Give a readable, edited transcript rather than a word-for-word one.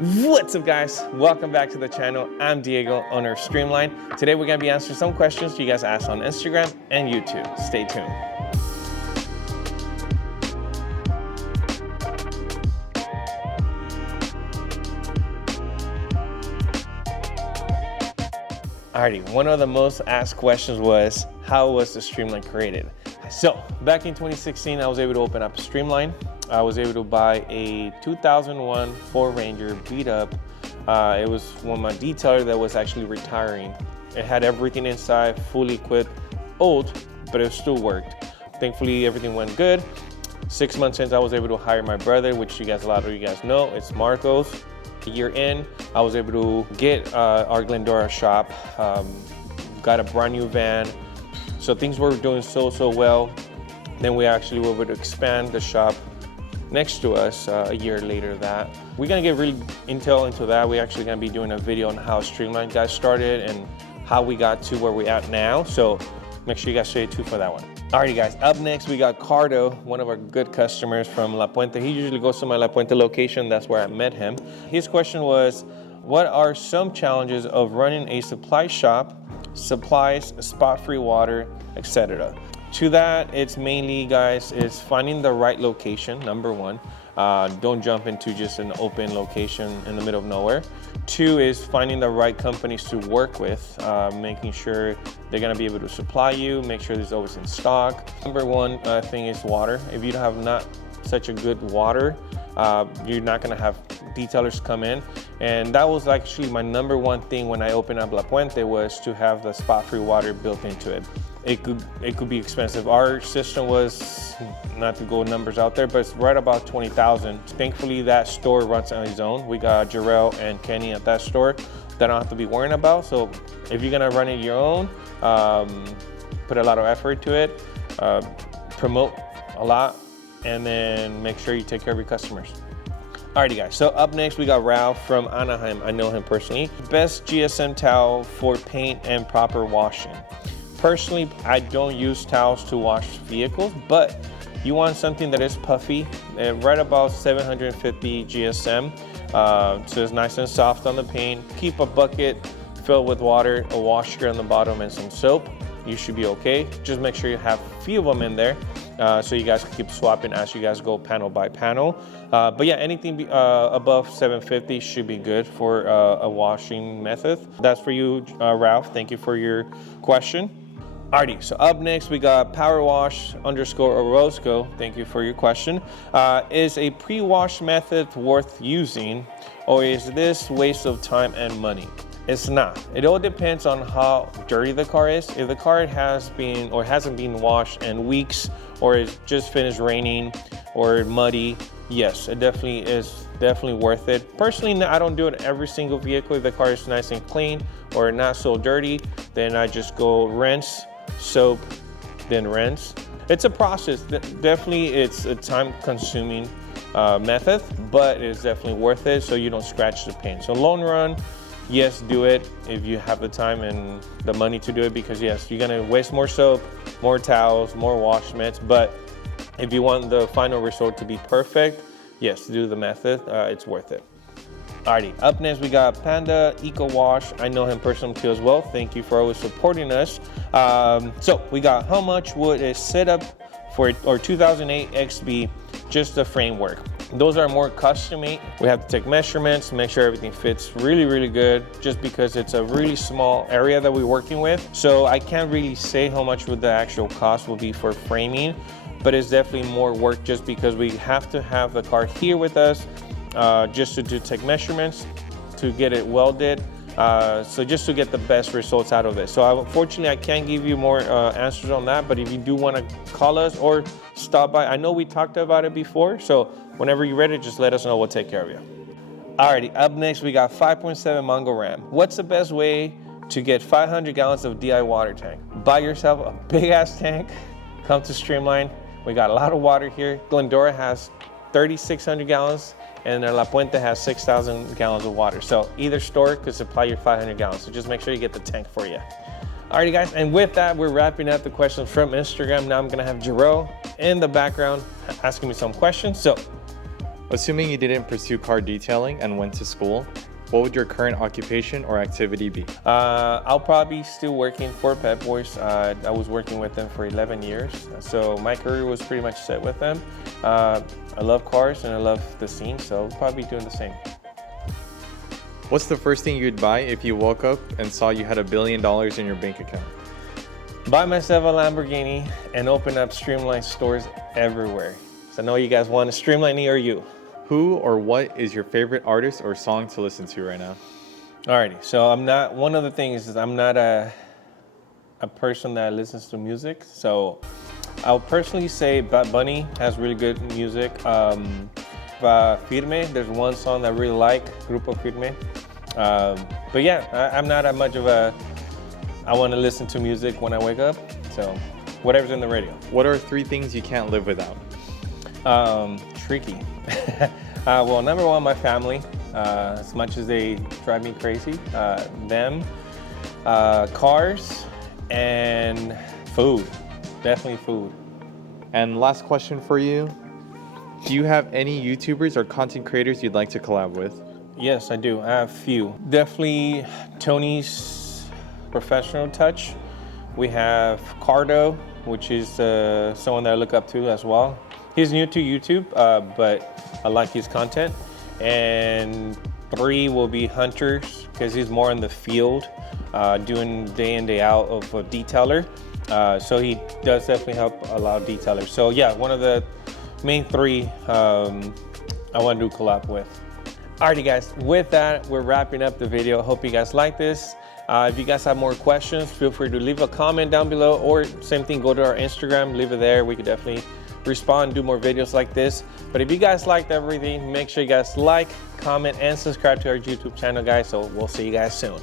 What's up, guys? Welcome back to the channel. I'm Diego, owner of Streamline. Today we're gonna be answering some questions you guys asked on Instagram and YouTube. Stay tuned. Alrighty, one of the most asked questions was, how was the Streamline created? So, back in 2016, I was able to open up Streamline. I was able to buy a 2001 Ford Ranger beat up. It was one of my detailer that was actually retiring. It had everything inside, fully equipped, old, but it still worked. Thankfully, everything went good. 6 months in, I was able to hire my brother, which a lot of you guys know, it's Marcos. A year in, I was able to get our Glendora shop, got a brand new van. So things were doing so well. Then we actually were able to expand the shop next to us a year later. That we're gonna get really intel into that. We're actually gonna be doing a video on how Streamline got started and how we got to where we're at now. So make sure you guys stay tuned for that one. Alrighty guys, up next we got Cardo, one of our good customers from La Puente. He usually goes to my La Puente location. That's where I met him. His question was, what are some challenges of running a supply shop, supplies, spot-free water, etc.? To that, it's mainly, guys, is finding the right location, number one. Don't jump into just an open location in the middle of nowhere. Two is finding the right companies to work with, making sure they're gonna be able to supply you, make sure there's always in stock. Number one thing is water. If you don't have not such a good water, you're not gonna have detailers come in. And that was actually my number one thing when I opened up La Puente, was to have the spot-free water built into it. It could be expensive. Our system was, not to go numbers out there, but it's right about 20,000. Thankfully, that store runs on its own. We got Jarrell and Kenny at that store that I don't have to be worrying about. So if you're gonna run it your own, put a lot of effort to it, promote a lot, and then make sure you take care of your customers. Alrighty guys, so up next we got Ralph from Anaheim. I know him personally. Best GSM towel for paint and proper washing. Personally, I don't use towels to wash vehicles, but you want something that is puffy, right about 750 GSM, so it's nice and soft on the paint. Keep a bucket filled with water, a washer on the bottom, and some soap. You should be okay. Just make sure you have a few of them in there, so you guys can keep swapping as you guys go panel by panel. But yeah, anything above 750 should be good for a washing method. That's for you, Ralph. Thank you for your question. Alrighty, so up next we got PowerWash_Orozco. Thank you for your question. Is a pre-wash method worth using, or is this waste of time and money? It's not. It all depends on how dirty the car is. If the car has been or hasn't been washed in weeks, or it's just finished raining or muddy, yes, it definitely is worth it. Personally, I don't do it every single vehicle. If the car is nice and clean or not so dirty, then I just go rinse, soap, then rinse. It's a process. Definitely, it's a time-consuming method, but it's definitely worth it so you don't scratch the paint. So long run, yes, do it if you have the time and the money to do it, because yes, you're gonna waste more soap, more towels, more wash mitts, but if you want the final result to be perfect, yes, do the method, it's worth it. Alrighty, up next we got Panda Eco Wash. I know him personally too as well. Thank you for always supporting us. So we got, how much would a setup for our 2008 XB, just the framework? Those are more custom made. We have to take measurements, make sure everything fits really good, just because it's a really small area that we're working with. So I can't really say how much would the actual cost will be for framing, but it's definitely more work just because we have to have the car here with us, just to take measurements, to get it welded, so just to get the best results out of it. So unfortunately, I can't give you more answers on that, but if you do want to call us or stop by, I know we talked about it before, so whenever you're ready, just let us know, we'll take care of you. Alrighty, up next we got 5.7 Mongo Ram. What's the best way to get 500 gallons of DI water tank? Buy yourself a big ass tank, come to Streamline. We got a lot of water here. Glendora has 3,600 gallons, and La Puente has 6,000 gallons of water. So either store could supply your 500 gallons. So just make sure you get the tank for you. Alrighty guys, and with that, we're wrapping up the questions from Instagram. Now I'm gonna have Jarrell in the background asking me some questions. So Assuming you didn't pursue car detailing and went to school, what would your current occupation or activity be? I'll probably still working for Pep Boys. I was working with them for 11 years. So my career was pretty much set with them. I love cars and I love the scene, so I'll probably be doing the same. What's the first thing you'd buy if you woke up and saw you had $1 billion in your bank account? Buy myself a Lamborghini and open up Streamline stores everywhere. So I know you guys want a Streamline near you. Who or what is your favorite artist or song to listen to right now? Alrighty, so one of the things is I'm not a person that listens to music. So I'll personally say Bad Bunny has really good music. Firme, there's one song that I really like, Grupo Firme. But yeah, I'm not that much of I want to listen to music when I wake up. So whatever's in the radio. What are 3 things you can't live without? Tricky. Well, number one, my family. As much as they drive me crazy, them, cars, and food. Definitely food. And last question for you. Do you have any YouTubers or content creators you'd like to collab with? Yes, I do. I have a few. Definitely Tony's Professional Touch. We have Cardo, which is someone that I look up to as well. He's new to YouTube, but I like his content. And 3 will be Hunters, because he's more in the field, doing day in, day out of a detailer. So he does definitely help a lot of detailers. So yeah, one of the main 3 I want to do collab with. Alrighty guys, with that, we're wrapping up the video. Hope you guys like this. If you guys have more questions, feel free to leave a comment down below, or same thing, go to our Instagram, leave it there. We could definitely respond, do more videos like this. But if you guys liked everything, make sure you guys like, comment, and subscribe to our YouTube channel, guys. So we'll see you guys soon.